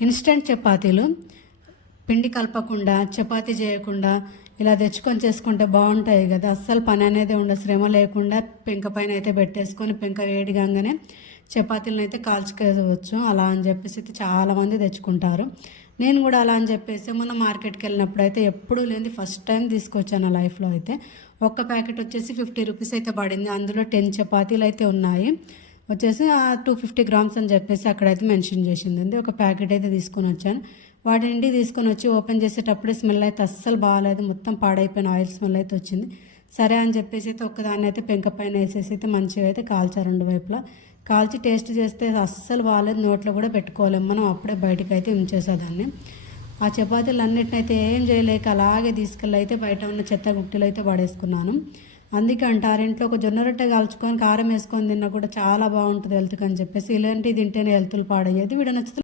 Instant చపాతీలు పిండి కలపకుండా చపాతీ చేయకుండా ఇలా తెచ్చుకొని చేసుకుంటే బాగుంటాయి కదా. అస్సలు పని అనేది ఉండదు. శ్రమ లేకుండా పెంక పైన అయితే పెట్టేసుకొని పెంక వేడిగానే చపాతీలను అయితే కాల్చుకోవచ్చు. అలా అని చెప్పేసి అయితే చాలామంది తెచ్చుకుంటారు. నేను కూడా అలా అని చెప్పేసి మొన్న మార్కెట్కి వెళ్ళినప్పుడు అయితే ఎప్పుడూ లేని ఫస్ట్ టైం తీసుకొచ్చాను లైఫ్లో అయితే. ఒక్క ప్యాకెట్ వచ్చేసి ఫిఫ్టీ రూపీస్ అయితే పడింది. అందులో టెన్ చపాతీలు అయితే ఉన్నాయి. వచ్చేసి టూ ఫిఫ్టీ గ్రామ్స్ అని చెప్పేసి అక్కడైతే మెన్షన్ చేసింది ఒక ప్యాకెట్ అయితే తీసుకొని వచ్చాను. వాటి ఇంటికి తీసుకొని వచ్చి ఓపెన్ చేసేటప్పుడే స్మెల్ అయితే అస్సలు బాగాలేదు. మొత్తం పాడైపోయిన ఆయిల్ స్మెల్ అయితే వచ్చింది. సరే అని చెప్పేసి అయితే ఒక్కదాన్ని అయితే పెంక పైన వేసేసి అయితే మంచిగా అయితే కాల్చారు రెండు వైపులా. కాల్చి టేస్ట్ చేస్తే అస్సలు బాగాలేదు. నోట్లో కూడా పెట్టుకోలేము. మనం అప్పుడే బయటకు అయితే ఉంచేసేదాన్ని ఆ చపాతీలు అన్నిటిని అయితే ఏం చేయలేక అలాగే తీసుకెళ్ళి అయితే బయట ఉన్న చెత్త గుట్టిలో అయితే పడేసుకున్నాను. అందుకే అంటారు ఇంట్లో ఒక జొన్న రొట్టె కాల్చుకొని కారం వేసుకొని తిన్నా కూడా చాలా బాగుంటుంది హెల్త్కి అని చెప్పేసి ఇలాంటివి తింటేనే హెల్త్లు పాడయ్యేది. వీడియో నచ్చితే